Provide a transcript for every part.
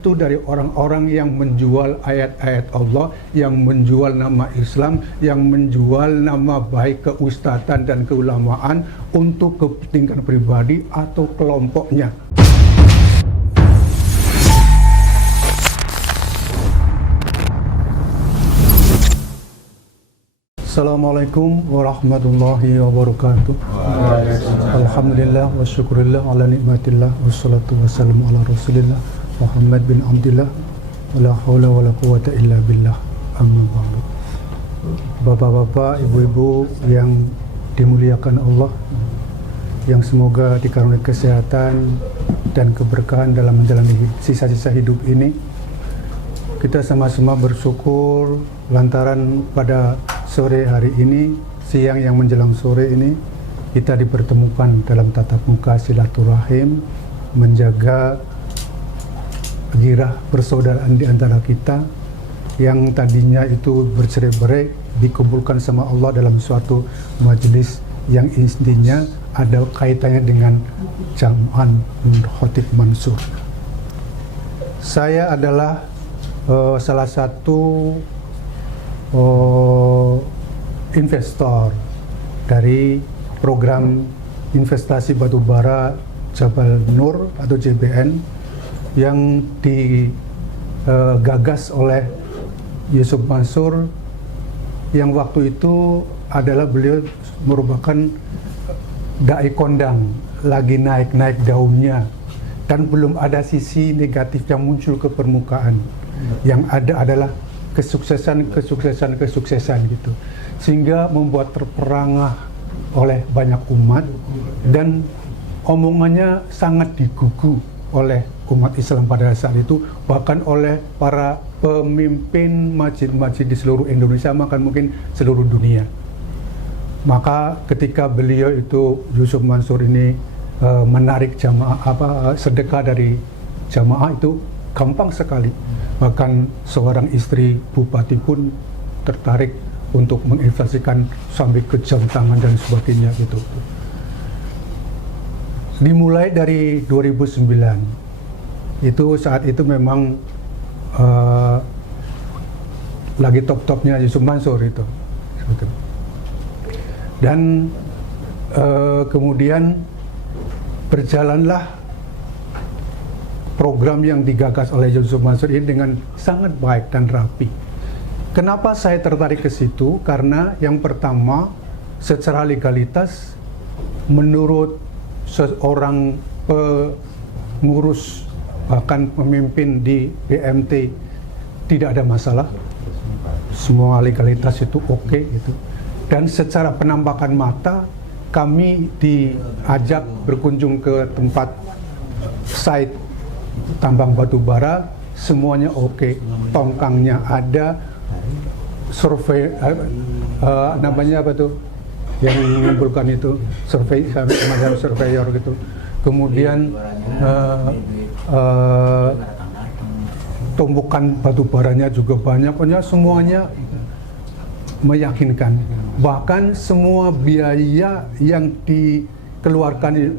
Itu dari orang-orang yang menjual ayat-ayat Allah, yang menjual nama Islam, yang menjual nama baik keustatan dan keulamaan untuk kepentingan pribadi atau kelompoknya. Assalamualaikum warahmatullahi wabarakatuh. Alhamdulillah wa syukurillah ala nikmatillah wassalatu wassalamu ala rasulillah Muhammad bin Abdullah wala haula wala quwata illa billah, amma ba'du. Bapak-bapak, ibu-ibu yang dimuliakan Allah, yang semoga dikaruniai kesehatan dan keberkahan dalam menjalani sisa-sisa hidup ini. Kita sama-sama bersyukur lantaran pada sore hari ini, siang yang menjelang sore ini, kita dipertemukan dalam tatap muka silaturahim, menjaga gairah persaudaraan di antara kita yang tadinya itu bercerai-berai dikumpulkan sama Allah dalam suatu majelis yang intinya ada kaitannya dengan Jam'an Khotib Mansur. Saya adalah salah satu investor dari program investasi batubara Jabal Nur atau JBN yang digagas oleh Yusuf Mansur, yang waktu itu adalah beliau merupakan dai kondang, lagi naik-naik daunnya dan belum ada sisi negatif yang muncul ke permukaan. Yang ada adalah kesuksesan gitu, sehingga membuat terperangah oleh banyak umat dan omongannya sangat digugu oleh umat Islam pada saat itu, bahkan oleh para pemimpin masjid-masjid di seluruh Indonesia, bahkan mungkin seluruh dunia. Maka ketika beliau itu, Yusuf Mansur ini menarik jamaah sedekah dari jamaah itu gampang sekali. Bahkan seorang istri bupati pun tertarik untuk menginvestasikan sampai ke jam tangan dan sebagainya gitu. Dimulai dari 2009, itu saat itu memang lagi top-topnya Yusuf Mansur itu. Dan kemudian berjalanlah program yang digagas oleh Yusuf Mansur ini dengan sangat baik dan rapi. Kenapa saya tertarik ke situ? Karena yang pertama, secara legalitas, menurut seorang pengurus bahkan pemimpin di BMT tidak ada masalah, semua legalitas itu oke gitu. Dan secara penampakan mata kami diajak berkunjung ke tempat site tambang batu bara, semuanya oke, tongkangnya ada, survei namanya apa tuh yang mengumpulkan itu, semacam surveyor gitu. Kemudian tumpukan batu baranya juga banyak, pokoknya semuanya meyakinkan. Bahkan semua biaya yang dikeluarkan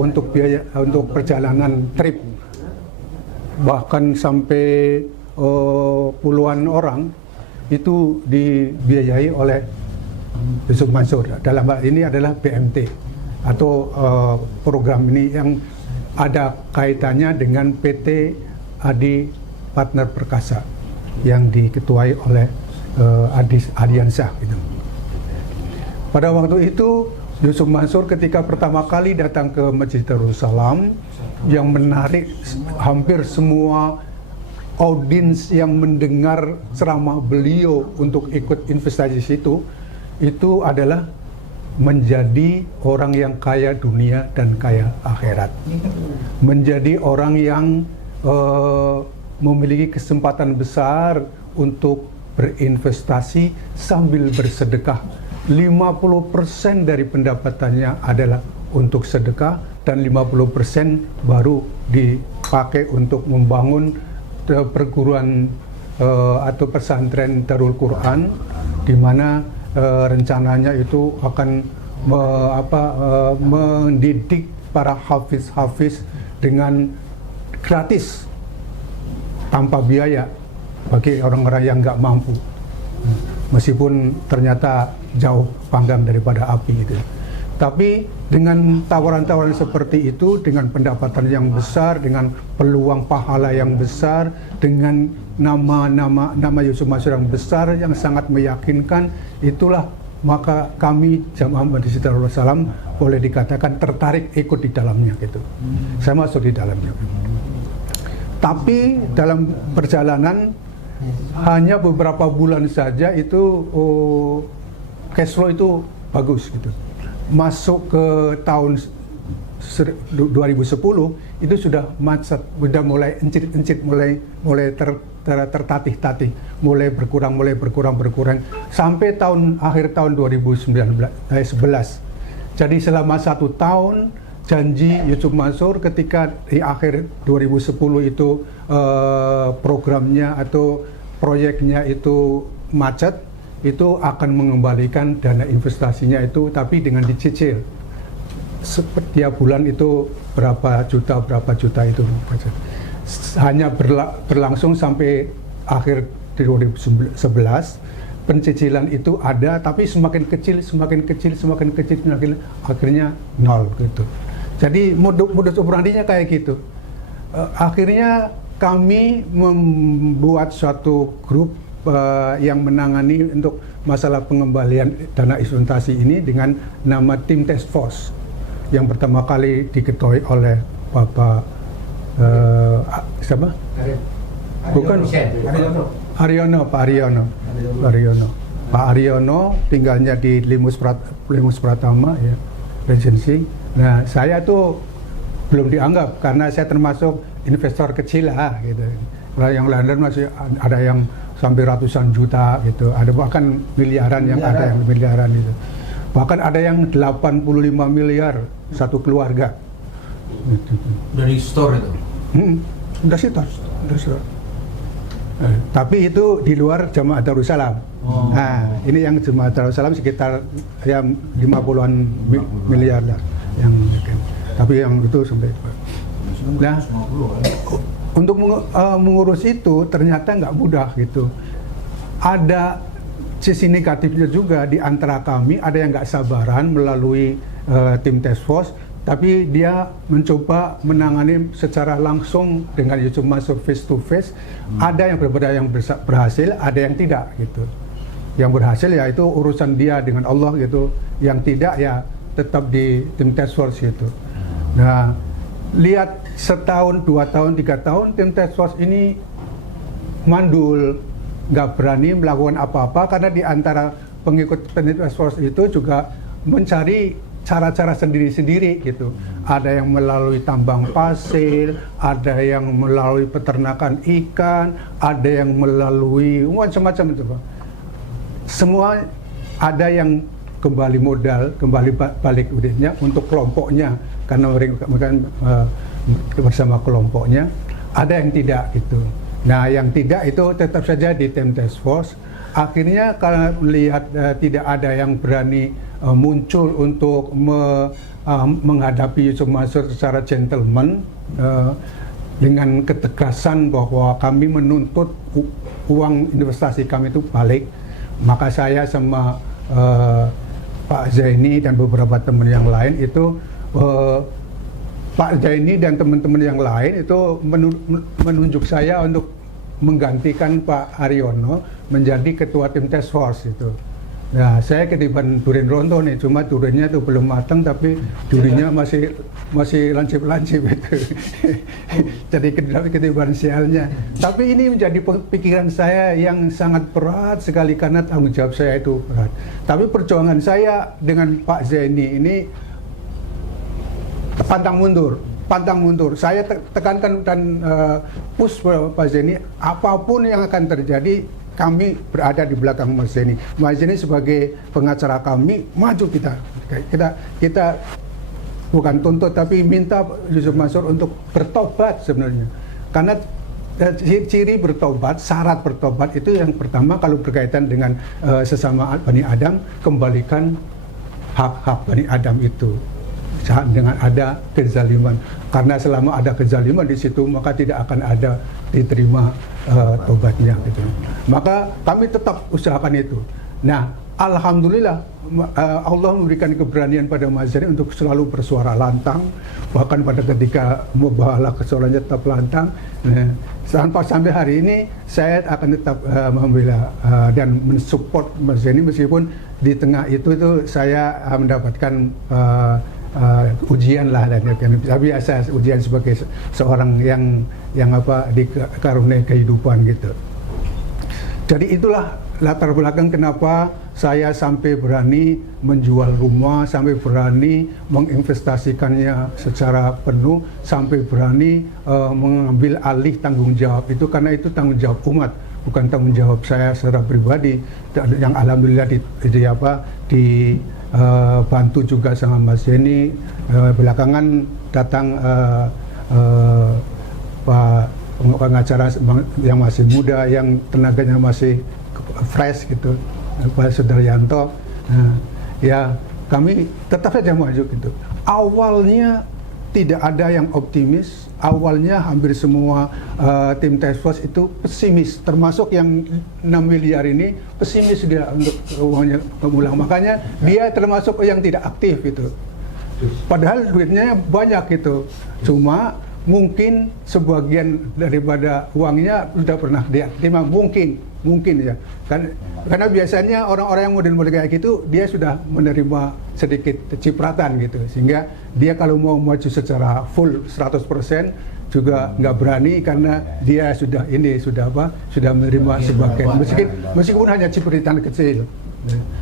untuk biaya untuk perjalanan trip, bahkan sampai puluhan orang itu dibiayai oleh Yusuf Mansur. Dalam hal ini adalah BMT atau program ini yang ada kaitannya dengan PT Adi Partner Perkasa yang diketuai oleh Adiansyah gitu. Pada waktu itu Yusuf Mansur ketika pertama kali datang ke Masjid Darussalam, yang menarik hampir semua audiens yang mendengar ceramah beliau untuk ikut investasi itu adalah menjadi orang yang kaya dunia dan kaya akhirat, menjadi orang yang memiliki kesempatan besar untuk berinvestasi sambil bersedekah. 50% dari pendapatannya adalah untuk sedekah dan 50% baru dipakai untuk membangun perguruan atau pesantren Darul Quran, di mana rencananya itu akan mendidik para hafiz-hafiz dengan gratis tanpa biaya bagi orang-orang yang nggak mampu, meskipun ternyata jauh panggang daripada api itu. Tapi dengan tawaran-tawaran seperti itu, dengan pendapatan yang besar, dengan peluang pahala yang besar, dengan nama Yusuf Mansur yang besar, yang sangat meyakinkan, itulah maka kami Jamaah Majelis Darul Salam boleh dikatakan tertarik ikut di dalamnya gitu. Saya masuk di dalamnya. Tapi dalam perjalanan hanya beberapa bulan saja itu cash flow itu bagus gitu. Masuk ke tahun 2010 itu sudah macet, sudah mulai encit-encit, mulai tertatih-tatih, mulai berkurang sampai akhir tahun 2011. Jadi selama 1 tahun janji Yusuf Mansur ketika di akhir 2010 itu programnya atau proyeknya itu macet, itu akan mengembalikan dana investasinya itu, tapi dengan dicicil setiap bulan itu berapa juta itu. Hanya berlangsung sampai akhir 2011. Pencicilan itu ada, tapi semakin kecil, akhirnya nol gitu. Jadi modus operandinya kayak gitu. Akhirnya kami membuat suatu grup yang menangani untuk masalah pengembalian dana investasi ini dengan nama Tim Task Force, yang pertama kali diketuai oleh Bapak siapa? Bukan Pak Aryono tinggalnya di Limus Pratama ya, Regency. Nah, saya tuh belum dianggap karena saya termasuk investor kecil lah gitu. Nah, yang London masih ada yang sampai ratusan juta gitu, ada bahkan miliaran ada yang miliaran itu. Bahkan ada yang 85 miliar satu keluarga. Dari store itu? Udah store. Tapi itu di luar Jamaah Darussalam. Nah, ini yang Jamaah Darussalam sekitar ya 50-an miliar lah yang tapi yang itu sampai. Nah, untuk mengurus itu ternyata nggak mudah gitu. Ada sisi negatifnya juga di antara kami, ada yang nggak sabaran melalui tim task force, tapi dia mencoba menangani secara langsung dengan Yusuf Mansur face to face. Ada yang berhasil, ada yang tidak gitu. Yang berhasil ya itu urusan dia dengan Allah gitu. Yang tidak ya tetap di tim task force itu. Nah, lihat setahun, 2 tahun, 3 tahun tim task force ini mandul, nggak berani melakukan apa-apa karena di antara pengikut tim task force itu juga mencari cara-cara sendiri-sendiri gitu. Ada yang melalui tambang pasir, ada yang melalui peternakan ikan, ada yang melalui macam-macam itu Pak. Semua ada yang kembali modal, kembali balik duitnya untuk kelompoknya karena mereka bersama kelompoknya. Ada yang tidak gitu. Nah, yang tidak itu tetap saja di tim task force. Akhirnya kalau melihat tidak ada yang berani muncul untuk menghadapi Yusuf Mansur secara gentleman dengan ketegasan bahwa kami menuntut uang investasi kami itu balik, maka saya sama Pak Zaini dan beberapa teman yang lain itu Pak Zaini dan teman-teman yang lain itu menunjuk saya untuk menggantikan Pak Aryono menjadi ketua tim task force itu. Nah, saya ketiban durian ronto nih, cuma duriannya tuh belum matang tapi durinya masih lancip-lancip itu. Jadi ketiban sialnya. Tapi ini menjadi pikiran saya yang sangat berat sekali karena tanggung jawab saya itu berat. Tapi perjuangan saya dengan Pak Zaini ini pantang mundur. Saya tekankan dan push Pak Zaini, apapun yang akan terjadi, kami berada di belakang Mas Zaini. Mas Zaini sebagai pengacara kami, maju kita bukan tuntut tapi minta Yusuf Mansur untuk bertobat sebenarnya. Karena ciri bertobat, syarat bertobat itu yang pertama kalau berkaitan dengan sesama Bani Adam, kembalikan hak-hak Bani Adam itu dengan ada kezaliman, karena selama ada kezaliman di situ maka tidak akan ada diterima tobatnya gitu. Maka kami tetap usahakan itu. Nah, alhamdulillah Allah memberikan keberanian pada Mas Zaini untuk selalu bersuara lantang, bahkan pada ketika mubahalah suaranya tetap lantang. Nah, sampai hari ini saya akan tetap membela dan mensupport Mas Zaini, meskipun di tengah itu saya mendapatkan ujian lah, dan tapi saya ujian sebagai seorang yang dikaruniai kehidupan gitu. Jadi itulah latar belakang kenapa saya sampai berani menjual rumah, sampai berani menginvestasikannya secara penuh, sampai berani mengambil alih tanggung jawab itu, karena itu tanggung jawab umat, bukan tanggung jawab saya secara pribadi, yang alhamdulillah dibantu juga sama Mas Zaini. Belakangan datang Pak pengacara yang masih muda, yang tenaganya masih fresh gitu, Pak Sudaryanto. Nah, ya kami tetap saja maju gitu. Awalnya tidak ada yang optimis, awalnya hampir semua tim task force itu pesimis, termasuk yang 6 miliar ini pesimis dia untuk uangnya kemulang, makanya dia termasuk yang tidak aktif gitu. Padahal duitnya banyak gitu, cuma mungkin sebagian daripada uangnya sudah pernah dia terima, mungkin ya kan, karena biasanya orang-orang yang model-model kayak gitu dia sudah menerima sedikit cipratan gitu, sehingga dia kalau mau maju secara full 100% juga nggak berani, karena dia sudah menerima sebagian, meskipun hanya cipratan kecil.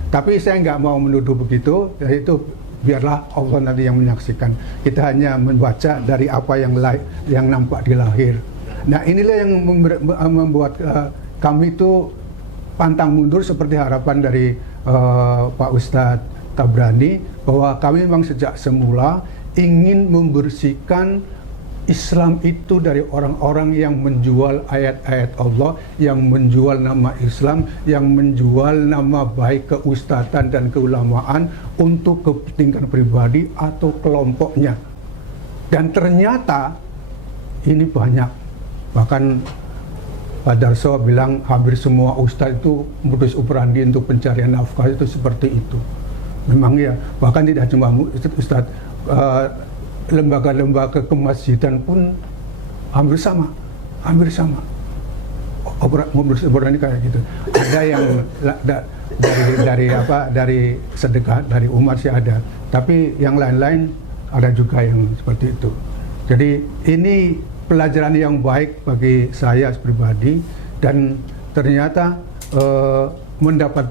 Tapi saya nggak mau menuduh begitu, yaitu biarlah Allah nanti yang menyaksikan. Kita hanya membaca dari apa yang nampak di lahir. Nah, inilah yang membuat kami itu pantang mundur, seperti harapan dari Pak Ustadz Tabrani, bahwa kami memang sejak semula ingin membersihkan Islam itu dari orang-orang yang menjual ayat-ayat Allah, yang menjual nama Islam, yang menjual nama baik keustatan dan keulamaan untuk kepentingan pribadi atau kelompoknya. Dan ternyata ini banyak. Bahkan Pak Darso bilang hampir semua ustadz itu modus operandi untuk pencarian nafkah itu seperti itu. Memang ya, bahkan tidak cuma ustadz, lembaga-lembaga kemasjidan pun hampir sama. Modus operandi kayak gitu. Ada yang dari sedekah, dari umat sih ada, tapi yang lain-lain ada juga yang seperti itu. Jadi ini pelajaran yang baik bagi saya pribadi, dan ternyata mendapat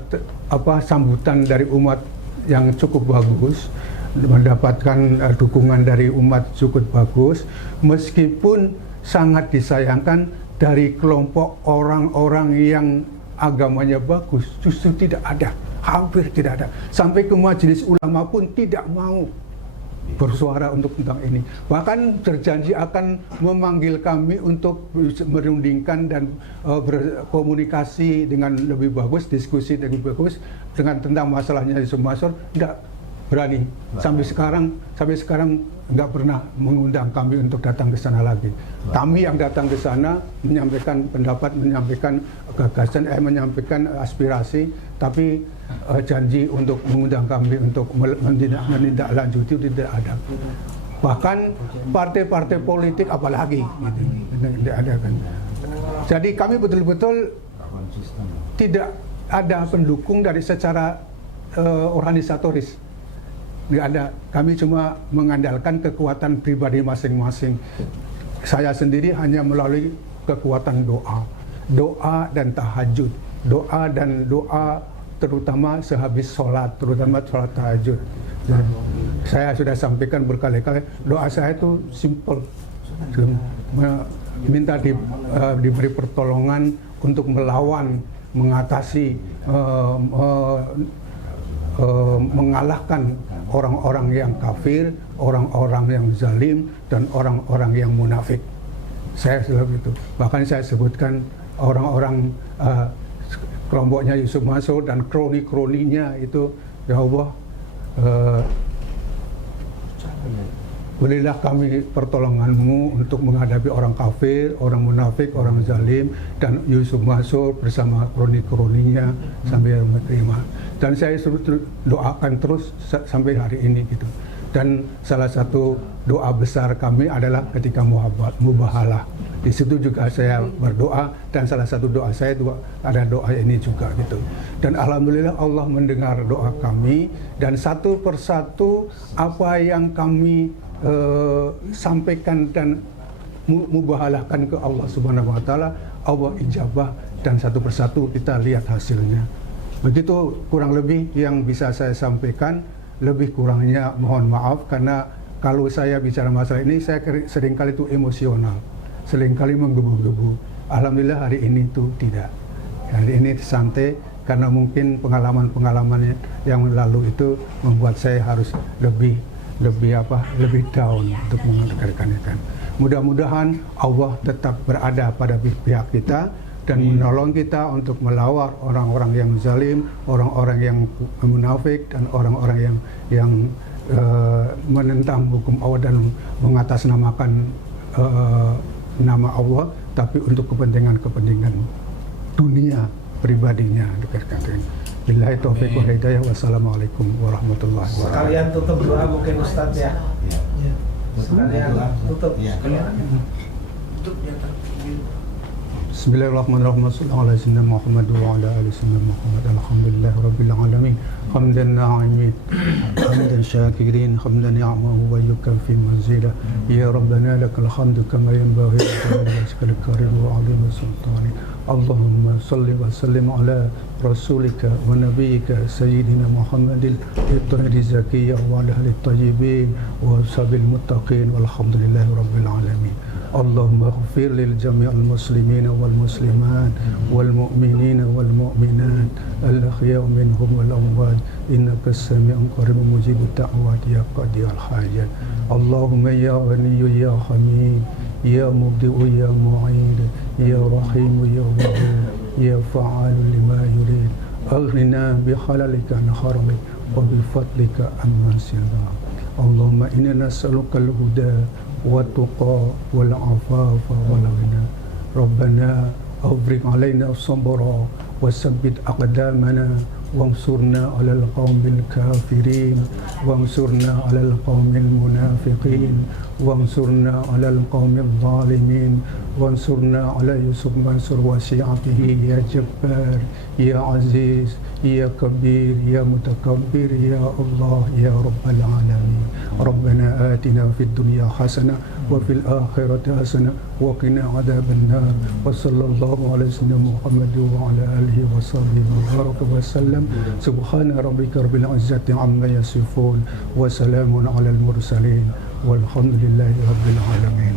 sambutan dari umat yang cukup bagus, mendapatkan dukungan dari umat cukup bagus, meskipun sangat disayangkan dari kelompok orang-orang yang agamanya bagus justru tidak ada, hampir tidak ada. Sampai ke majelis ulama pun tidak mau bersuara untuk tentang ini. Bahkan berjanji akan memanggil kami untuk merundingkan dan berkomunikasi dengan lebih bagus, diskusi dengan lebih bagus dengan tentang masalahnya di Sumasor. Tidak berani. Sampai sekarang nggak pernah mengundang kami untuk datang ke sana lagi. Kami yang datang ke sana menyampaikan pendapat, menyampaikan gagasan, menyampaikan aspirasi, tapi janji untuk mengundang kami untuk menindaklanjuti itu tidak ada. Bahkan partai-partai politik apalagi gitu, tidak ada kan. Jadi kami betul-betul tidak ada pendukung dari secara organisatoris. Nggak ada, kami cuma mengandalkan kekuatan pribadi masing-masing. Saya sendiri hanya melalui kekuatan doa dan tahajud, doa terutama sehabis sholat, terutama sholat tahajud. Dan saya sudah sampaikan berkali-kali, doa saya itu simple, minta diberi pertolongan untuk melawan, mengatasi, mengalahkan orang-orang yang kafir, orang-orang yang zalim, dan orang-orang yang munafik. Saya selalu itu. Bahkan saya sebutkan orang-orang kelompoknya Yusuf Mansur dan kroni-kroninya itu, ya Allah, berilah kami pertolonganmu untuk menghadapi orang kafir, orang munafik, orang zalim, dan Yusuf masuk bersama kroni-kroninya sampai menerima. Dan saya doakan terus sampai hari ini gitu. Dan salah satu doa besar kami adalah ketika mubahalah. Di situ juga saya berdoa, dan salah satu doa saya ada doa ini juga gitu. Dan alhamdulillah Allah mendengar doa kami, dan satu persatu apa yang kami sampaikan dan mubahalahkan ke Allah Subhanahu wa taala, Allah ijabah, dan satu persatu kita lihat hasilnya. Begitu kurang lebih yang bisa saya sampaikan. Lebih kurangnya mohon maaf, karena kalau saya bicara masalah ini saya seringkali itu emosional, seringkali menggebu-gebu. Alhamdulillah hari ini itu tidak. Hari ini santai, karena mungkin pengalaman-pengalaman yang lalu itu membuat saya harus lebih down untuk mengerjakan. Mudah-mudahan Allah tetap berada pada pihak kita dan menolong kita untuk melawan orang-orang yang zalim, orang-orang yang munafik, dan orang-orang yang menentang hukum Allah dan mengatasnamakan nama Allah, tapi untuk kepentingan dunia pribadinya. Billahi taufiq wal hidayah. Wassalamualaikum warahmatullahi wabarakatuh. Sekalian tutup doa mungkin Ustadz ya. Sekalian tutup. Tutup ya. Bismillahirrahmanirrahim. Sallallahu alaihi wasallam Muhammad wa ala alihi wasallam Muhammad. Alhamdulillah rabbil alamin. Hamdan na'imin, hamdan syakirin, hamdan ni'amahu wa yukafi mazida. Ya Rabbana lakal hamdu kama yanbaghi li jalali karim wa 'azimi sultani. Allahumma salli wa sallim ala rasulika wa nabiyyika sayyidina Muhammadil at-tahiri zakiyya wa ala alihi at-tayyibin wa ashabil muttaqin walhamdulillahi rabbil alamin. Allahumma ighfir lil jami'il muslimin wal muslimat wal mu'minin wal mu'minat al ahya' minhum wal amwat innaka as-sami'un qaribun mujibud da'wat ya qadiyal hajat. Allahumma ya ghaniyyu ya hamid ya mubdi'u ya mu'id ya rahim ya wadud ya fa'alu lima yurid aghnina bi halalika an haramik wa bi fadlika amma siwak. Allahumma inna nas'aluka al-huda والتقى والعفاف والغنى ربنا أفرغ علينا صبرا وثبت أقدامنا وانصرنا على القوم الكافرين وانصرنا على القوم المنافقين وانصرنا على القوم الظالمين وانصرنا على يوسف منصور وشيعته يا جبار يا عزيز يا كبير يا متكبر يا الله يا رب العالمين. ربنا آتنا في الدنيا حسنة وفي الآخرة حسنة وقنا عذاب النار. وصلى الله على سيدنا محمد وعلى آله وصحبه وبارك وسلم. سبحان ربك رب العزة عما يصفون وسلام على المرسلين والحمد لله رب العالمين.